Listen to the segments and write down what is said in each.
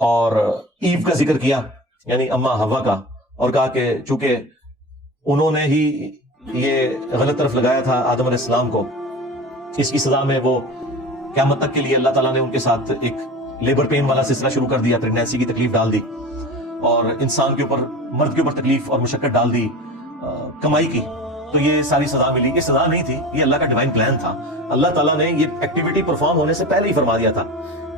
اور ایو کا ذکر کیا یعنی اما حوا کا، اور کہا کہ چونکہ انہوں نے ہی یہ غلط طرف لگایا تھا آدم علیہ السلام کو، اس کی سزا میں وہ قیامت تک کے لیے اللہ تعالیٰ نے ان کے ساتھ ایک لیبر پین والا سلسلہ شروع کر دیا، پریگنینسی کی تکلیف ڈال دی، اور انسان کے اوپر، مرد کے اوپر تکلیف اور مشقت ڈال دی کمائی کی، تو یہ ساری سزا ملی۔ یہ سزا نہیں تھی، یہ اللہ کا ڈیوائن پلان تھا۔ اللہ تعالیٰ نے یہ ایکٹیویٹی پرفارم ہونے سے پہلے ہی فرما دیا تھا،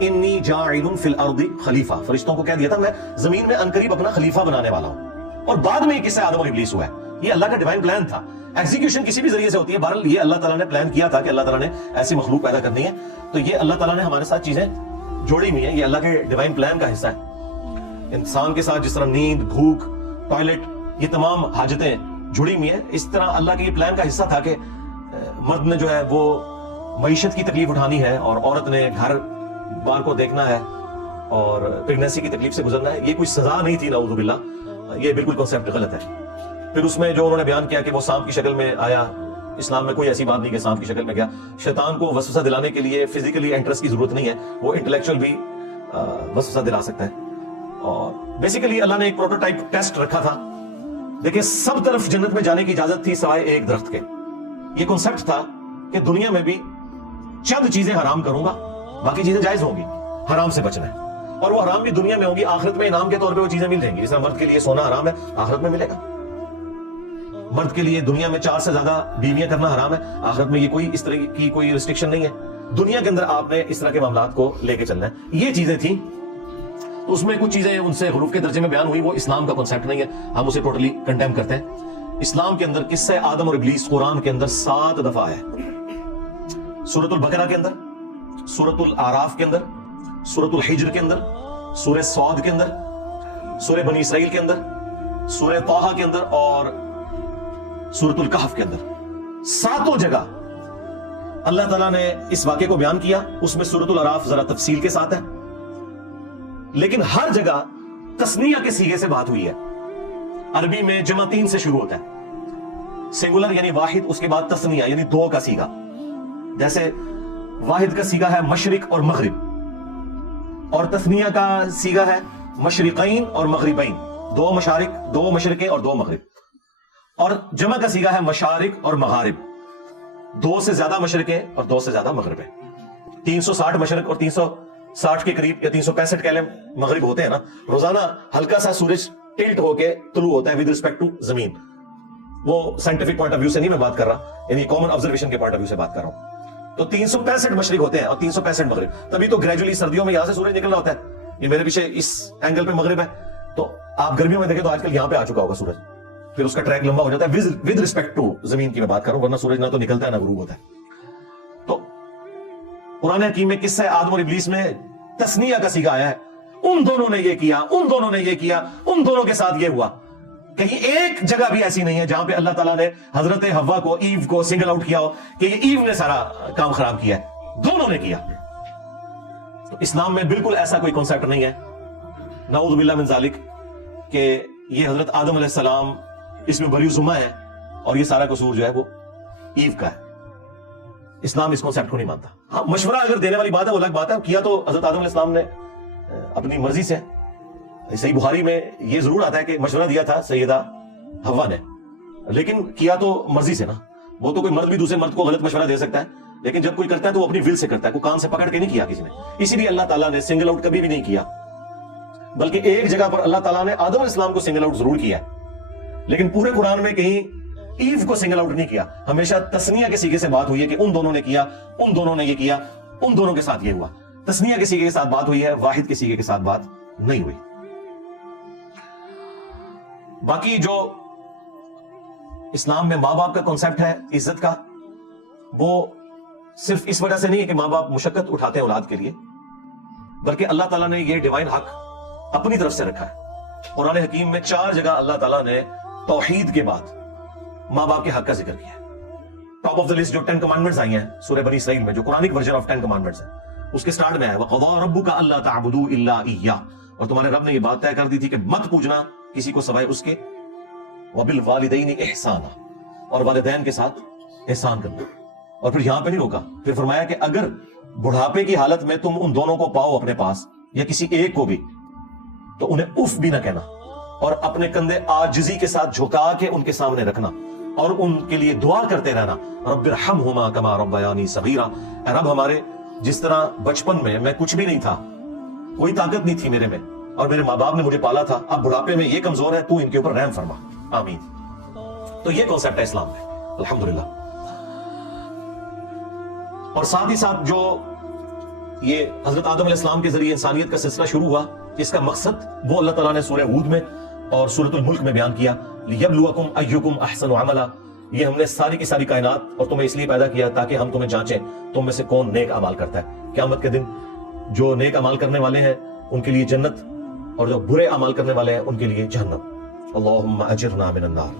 انی جاعل فی الارض خلیفہ، فرشتوں کو کہہ دیا تھا میں زمین میں عنقریب اپنا خلیفہ بنانے والا ہوں، اور بعد میں یہ قصہ آدم اور ابلیس ہوا ہے۔ یہ اللہ کا ڈیوائن پلان تھا۔ ایگزیکیوشن کسی بھی ذریعے سے ہوتی ہے، بہرحال یہ اللہ تعالیٰ نے پلان کیا تھا کہ اللہ تعالیٰ نے ایسی مخلوق پیدا کرنی ہے، تو یہ اللہ تعالیٰ نے ہمارے ساتھ چیزیں جوڑی ہوئی ہیں، یہ اللہ کے ڈیوائن پلان کا حصہ ہے۔ انسان کے ساتھ جس طرح نیند، بھوک، ٹوائلٹ، یہ تمام حاجتیں جڑی ہوئی ہیں، اس طرح اللہ کے یہ پلان کا حصہ تھا کہ مرد نے جو ہے وہ معیشت کی تکلیف اٹھانی ہے، اور عورت نے گھر بار کو دیکھنا ہے اور پریگنینسی کی تکلیف سے گزرنا ہے۔ یہ کوئی سزا نہیں تھی، نعوذ باللہ، یہ بالکل کنسیپٹ غلط ہے۔ پھر اس میں جو انہوں نے بیان کیا کہ وہ سانپ کی شکل میں آیا، اسلام میں کوئی ایسی بات نہیں کہ سانپ کی شکل میں گیا۔ شیطان کو وسوسہ دلانے کے لیے فزیکلی انٹرس کی ضرورت نہیں ہے، وہ انٹلیکچوئل بھی وسوسہ دلا سکتا ہے۔ اور بیسیکلی اللہ نے ایک پروٹوٹائپ ٹیسٹ رکھا تھا۔ دیکھیں، سب طرف جنت میں جانے کی اجازت تھی سوائے ایک درخت کے۔ یہ کنسیپٹ تھا کہ دنیا میں بھی چند چیزیں حرام کروں گا، باقی چیزیں جائز ہوں گی، حرام سے بچنا ہے، اور وہ حرام بھی دنیا میں ہوں گی، آخرت میں انعام کے طور پہ وہ چیزیں مل جائیں گی۔ جس طرح مرد کے لیے سونا حرام ہے، آخرت میں ملے گا۔ مرد کے لیے دنیا میں 4 سے زیادہ بیویاں کرنا حرام ہے، آخرت میں یہ کوئی اس طرح کی کوئی ریسٹرکشن نہیں ہے۔ دنیا کے اندر آپ نے اس طرح کے معاملات کو لے کے چلنا ہے۔ یہ چیزیں تھیں، تو اس میں کچھ چیزیں ان سے غروف کے درجے میں بیان ہوئی، وہ اسلام کا کنسیپٹ نہیں ہے، ہم اسے ٹوٹلی کنڈیم کرتے ہیں۔ اسلام کے اندر قصہ آدم اور ابلیس قرآن کے اندر 7 دفعہ ہے، سورۃ البقرہ کے اندر، سورۃ الاعراف کے اندر، سورۃ الحجر کے اندر، سورہ صاد کے اندر، سورہ بنی اسرائیل کے اندر، سورہ طٰہٰ کے اندر، اور سورۃ الکہف کے اندر۔ 7 جگہ اللہ تعالیٰ نے اس واقعے کو بیان کیا۔ اس میں سورۃ الاعراف ذرا تفصیل کے ساتھ ہے، لیکن ہر جگہ تثنیہ کے صیغے سے بات ہوئی ہے۔ عربی میں جمع 3 سے شروع ہوتا ہے، سنگولر یعنی واحد، اس کے بعد تثنیہ یعنی 2 کا صیغہ۔ جیسے واحد کا صیغہ ہے مشرق اور مغرب، اور تثنیہ کا صیغہ ہے مشرقین اور مغربین، 2 مشارق، 2 مشرقیں اور 2 مغرب۔ اور جمع کا صیغہ ہے مشارق اور مغارب، 2 سے زیادہ مشرقیں اور 2 سے زیادہ مغربیں۔ 360 مشرق اور 360 کے قریب یا 365 کہہ لیں مغرب ہوتے ہیں نا۔ روزانہ ہلکا سا سورج ٹلٹ ہو کے طلوع ہوتا ہے ود رسپیکٹ ٹو زمین۔ وہ سائنٹیفک پوائنٹ آف ویو سے نہیں میں بات کر رہا، یعنی کامن آبزرویشن کے پوائنٹ آف ویو سے بات کر رہا ہوں۔ تو 365 مشرق ہوتے ہیں اور 365 مغرب، تبھی تو گریجولی سردیوں میں یہاں سے سورج نکل رہا ہوتا ہے۔ یہ میرے پیچھے اس اینگل پہ مغرب ہے، تو آپ گرمیوں میں دیکھیں تو آج کل یہاں پہ آ چکا ہوگا سورج، پھر اس کا ٹریک لمبا ہو جاتا ہے ود رسپیکٹ ٹو زمین کی میں بات کر رہا ہوں، ورنہ سورج نہ تو نکلتا ہے نہ غروب ہوتا ہے۔ تو قرآن حکیم میں قصہ آدم اور ابلیس میں تثنیہ کا صیغہ آیا ہے، ان دونوں نے یہ کیا، ان دونوں نے یہ کیا، ان دونوں کے ساتھ یہ ہوا۔ کہیں ایک جگہ بھی ایسی نہیں ہے جہاں پہ اللہ تعالیٰ نے حضرت حوا کو، ایو کو سنگل آؤٹ کیا ہو کہ یہ ایو نے سارا کام خراب کیا ہے، دونوں نے کیا۔ تو اسلام میں بالکل ایسا کوئی کنسیپٹ نہیں ہے، نعوذ باللہ من ذالک، کہ یہ حضرت آدم علیہ السلام اس میں بری ذمہ ہے اور یہ سارا قصور جو ہے وہ ایو کا ہے۔ اسلام اس کنسیپٹ کو نہیں مانتا۔ ہاں، مشورہ اگر دینے والی بات ہے وہ الگ بات ہے، کیا تو حضرت آدم علیہ السلام نے اپنی مرضی سے۔ صحیح بخاری میں یہ ضرور آتا ہے کہ مشورہ دیا تھا سیدہ حوا نے، لیکن کیا تو مرضی سے نا۔ وہ تو کوئی مرد بھی دوسرے مرد کو غلط مشورہ دے سکتا ہے، لیکن جب کوئی کرتا ہے تو وہ اپنی ول سے کرتا ہے، کوئی کان سے پکڑ کے نہیں کیا کسی نے۔ اسی لیے اللہ تعالیٰ نے سنگل آؤٹ کبھی بھی نہیں کیا، بلکہ ایک جگہ پر اللہ تعالیٰ نے آدم علیہ السلام کو سنگل آؤٹ ضرور کیا ہے، لیکن پورے قرآن میں کہیں ایو کو سنگل آؤٹ نہیں کیا۔ ہمیشہ تثنیہ کے صیغے سے بات ہوئی ہے کہ ان دونوں نے کیا، ان دونوں نے یہ کیا، ان دونوں کے ساتھ یہ ہوا۔ تثنیہ کے صیغے کے ساتھ بات ہوئی ہے، واحد کے صیغے کے ساتھ بات نہیں ہوئی۔ باقی جو اسلام میں ماں باپ کا کنسیپٹ ہے عزت کا، وہ صرف اس وجہ سے نہیں ہے کہ ماں باپ مشقت اٹھاتے ہیں اولاد کے لیے، بلکہ اللہ تعالیٰ نے یہ ڈیوائن حق اپنی طرف سے رکھا ہے۔ قرآن حکیم میں 4 جگہ اللہ تعالیٰ نے توحید کے بعد ماں باپ کے حق کا ذکر کیا ہے۔ ٹاپ آف دا لسٹ جو 10 کمانڈمنٹس آئی ہیں سورہ بنی اسرائیل میں، جو قرآنک ورژن آف 10 کمانڈمنٹس ہے، اس کے سٹارٹ میں ہے وَقَضَىٰ رَبُّكَ أَلَّا تَعْبُدُوا إِلَّا إِيَّاهُ، اور تمہارے رب نے یہ بات طے کر دی تھی کہ مت پوجنا کسی کو سوائے اس کے، وَبِالْوَالِدَيْنِ إِحْسَانًا، اور والدین کے ساتھ احسان کرنا۔ اور پھر یہاں پہ نہیں روکا، پھر فرمایا کہ اگر بڑھاپے کی حالت میں تم ان دونوں کو پاؤ اپنے پاس یا کسی ایک کو بھی، تو انہیں اف بھی نہ کہنا، اور اپنے کندھے عاجزی کے ساتھ جھکا کے ان کے سامنے رکھنا، اور ان کے لیے دعا کرتے رہنا، رب ارحمہما کما ربیانی صغیرا، اے رب ہمارے جس طرح بچپن میں میں کچھ بھی نہیں تھا، کوئی طاقت نہیں تھی میرے میں، اور میرے ماں باپ نے مجھے پالا تھا، اب بڑھاپے میں یہ کمزور ہے، تو ان کے اوپر رحم فرما، آمین۔ تو یہ کانسیپٹ ہے اسلام میں، الحمدللہ۔ اور ساتھ ہی ساتھ جو یہ حضرت آدم علیہ السلام کے ذریعے انسانیت کا سلسلہ شروع ہوا، اس کا مقصد وہ اللہ تعالیٰ نے سورہ ہود میں اور سورۃ الملک میں بیان کیا، لِيَبْلُوَكُمْ أَيُّكُمْ أَحْسَنُ عَمَلًا، یہ ہم نے ساری کی ساری کائنات اور تمہیں اس لیے پیدا کیا تاکہ ہم تمہیں جانچیں تم میں سے کون نیک اعمال کرتا ہے۔ قیامت کے دن جو نیک اعمال کرنے والے ہیں ان کے لیے جنت، اور جو برے اعمال کرنے والے ہیں ان کے لیے جہنم۔ اللہم اجرنا من النار۔